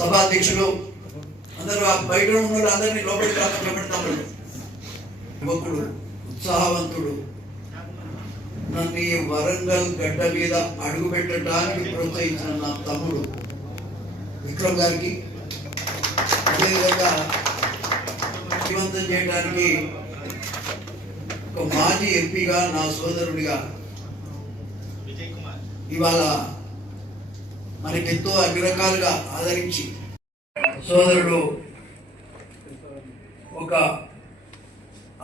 సభాధ్యక్షులు అందరూ బయట ఉన్న అందరినీ లోపలికి రాబెడతాము. యువకుడు, ఉత్సాహవంతుడు, నన్ను ఈ వరంగల్ గడ్డ మీద అడుగు పెట్టడానికి ప్రోత్సహించిన నా తమ్ముడు విక్రమ్ గారికి, అదేవిధంగా ముఖ్యమంత్రి చేయడానికి ఒక మాజీ ఎంపీగా నా సోదరుడిగా ఇవాళ మనకెంతో అన్ని రకాలుగా ఆదరించి సోదరుడు ఒక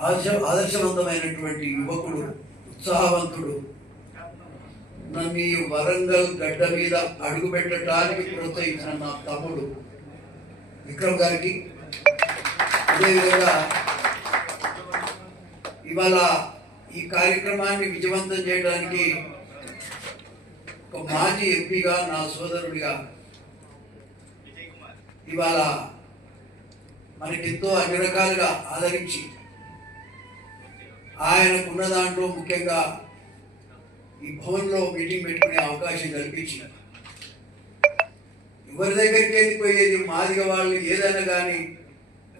ఆదర్శవంతమైనటువంటి యువకుడు, ఉత్సాహవంతుడు, నన్ను ఈ వరంగల్ గడ్డ మీద అడుగు పెట్టడానికి ప్రోత్సహించిన నా తమ్ముడు విక్రమ్ గారికి, అదేవిధంగా ఇవాళ ఈ కార్యక్రమాన్ని విజయవంతం చేయడానికి ఒక మాజీ ఎంపీగా నా సోదరుడిగా ఇవాళ మనకెంతో అన్ని రకాలుగా ఆదరించి ఆయనకున్న దాంట్లో ముఖ్యంగా ఈ భవన్లో మీటింగ్ పెట్టుకునే అవకాశం కల్పించి, ఎవరి దగ్గరికి వెళ్ళిపోయేది మాదిగ వాళ్ళు ఏదైనా కానీ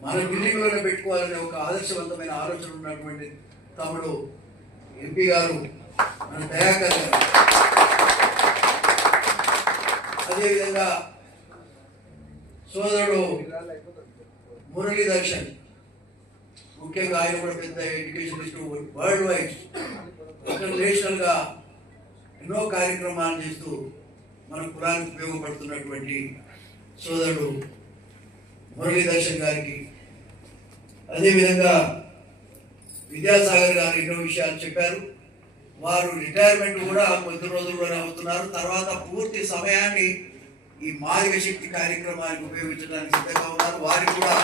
మన బిల్డింగ్లోనే పెట్టుకోవాలనే ఒక ఆదర్శవంతమైన ఆలోచన ఉన్నటువంటి తమ్ముడు ఎంపీ గారు మన దయాకర్ గారు. అదేవిధంగా సోదరుడు మురళీ దర్శన్, ముఖ్యంగా ఆయన కూడా పెద్ద ఎడ్యుకేషనిస్ట్, వరల్డ్ వైడ్ ఇంటర్నేషనల్గా ఎన్నో కార్యక్రమాలు చేస్తూ మన కులానికి ఉపయోగపడుతున్నటువంటి సోదరుడు మురళీ దర్శన్ గారికి, అదేవిధంగా విద్యాసాగర్ గారు ఎన్నో విషయాలు చెప్పారు. వారు రిటైర్మెంట్ కూడా కొద్ది రోజుల్లోనే అవుతున్నారు. తర్వాత పూర్తి సమయాన్ని ఈ మాదిగ శక్తి కార్యక్రమానికి ఉపయోగించడానికి సిద్ధంగా ఉన్నారు. వారికి కూడా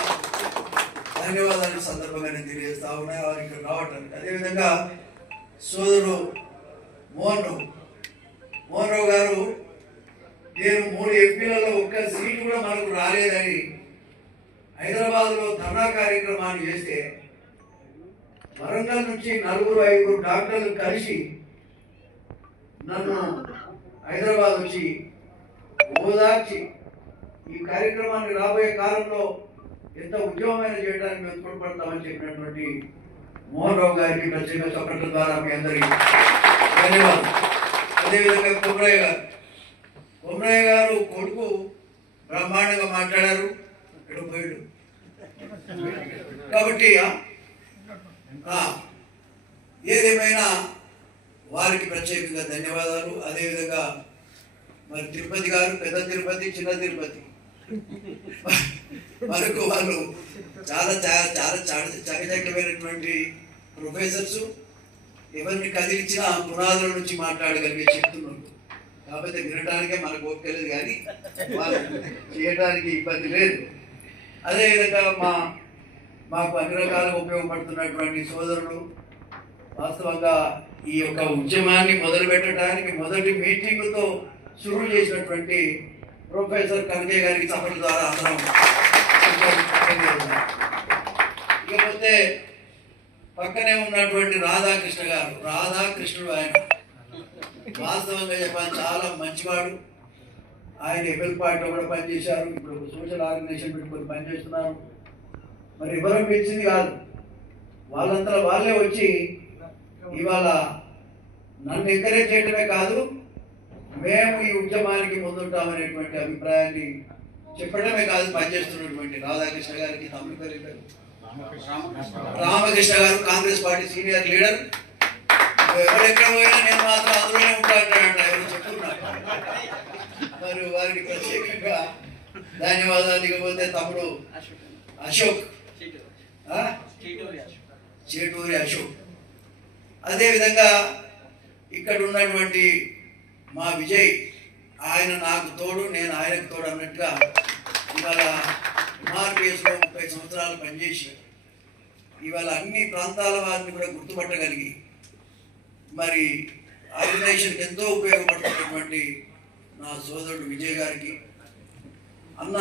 ధన్యవాదాలు సందర్భంగా నేను తెలియజేస్తా ఉన్నాయి వారికి రావటానికి. అదేవిధంగా సోదరుడు మోహన్ రావు గారు, నేను 3 ఎంపీలలో ఒక్క సీటు కూడా మనకు రాలేదని హైదరాబాద్లో ధర్నా కార్యక్రమాన్ని చేస్తే వరంగల్ నుంచి 4-5 డాక్టర్లు కలిసి నన్ను హైదరాబాద్ వచ్చి ఓదార్చి ఈ కార్యక్రమాన్ని రాబోయే కాలంలో ఎంత ఉద్యమమైన చేయడానికి మేము తోడ్పడతామని చెప్పినటువంటి మోహన్ రావు గారికి ప్రత్యేక చప్పట్ల ద్వారా మీ అందరికీ ధన్యవాదాలు. అదేవిధంగా కొమరయ్య గారు కొడుకు బ్రహ్మాండంగా మాట్లాడారు, ఇక్కడ పోయాడు కాబట్టి ఏదేమైనా వారికి ప్రత్యేకంగా ధన్యవాదాలు. అదేవిధంగా మరి తిరుపతి గారు, పెద్ద తిరుపతి, చిన్న తిరుపతి, మనకు వాళ్ళు చాలా చాలా చాలా చకచకమైనటువంటి ప్రొఫెసర్స్, ఎవరిని కదిలించిన పునాదుల నుంచి మాట్లాడగలిగే చెప్తున్నారు. కాకపోతే వినడానికే మనకు ఓపికలేదు, కానీ వాళ్ళు చేయడానికి ఇబ్బంది లేదు. అదేవిధంగా మాకు అన్ని రకాలుగా ఉపయోగపడుతున్నటువంటి సోదరులు, వాస్తవంగా ఈ యొక్క ఉద్యమాన్ని మొదలు పెట్టడానికి మొదటి మీటింగ్తో షురూ చేసినటువంటి ప్రొఫెసర్ కనకయ్య గారికి చప్పట్ల ద్వారా అందరం. ఇకపోతే పక్కనే ఉన్నటువంటి రాధాకృష్ణ గారు, రాధాకృష్ణుడు ఆయన వాస్తవంగా చెప్పాలి చాలా మంచివాడు. ఆయన ఎబెల్ పార్టీలో కూడా పనిచేశారు, ఇప్పుడు సోషల్ ఆర్గనైజేషన్ పెట్టుకొని పనిచేస్తున్నారు. మరి ఎవరో పిలిచింది కాదు, వాళ్ళంతా వాళ్ళే వచ్చి ఇవాళ నన్ను ఎంకరేజ్ చేయడమే కాదు, మేము ఈ ఉద్యమానికి ముందుంటామనేటువంటి అభిప్రాయాన్ని చెప్పడమే కాదు, పనిచేస్తున్నటువంటి రాధాకృష్ణ గారికి, తమ్ముడు పేరు రామకృష్ణ గారు, కాంగ్రెస్ పార్టీ సీనియర్ లీడర్. ఎవరెక్కడ పోయినా నేను మాత్రం అందులోనే ఉంటానంట ఎవరు చెప్తున్నారు. మరి వారికి ప్రత్యేకంగా ధన్యవాదాలు. ఇకపోతే తమ్ముడు అశోక్, చేటూరి అశోక్, అదేవిధంగా ఇక్కడ ఉన్నటువంటి మా విజయ్, ఆయన నాకు తోడు, నేను ఆయనకు తోడు అన్నట్టుగా ఇవాళ ఎంఆర్పిఎస్లో 30 సంవత్సరాలు పనిచేసి ఇవాళ అన్ని ప్రాంతాల వారిని కూడా గుర్తుపట్టగలిగి మరి ఆర్గనైజేషన్కి ఎంతో ఉపయోగపడుతున్నటువంటి నా సోదరుడు విజయ్ గారికి, అన్న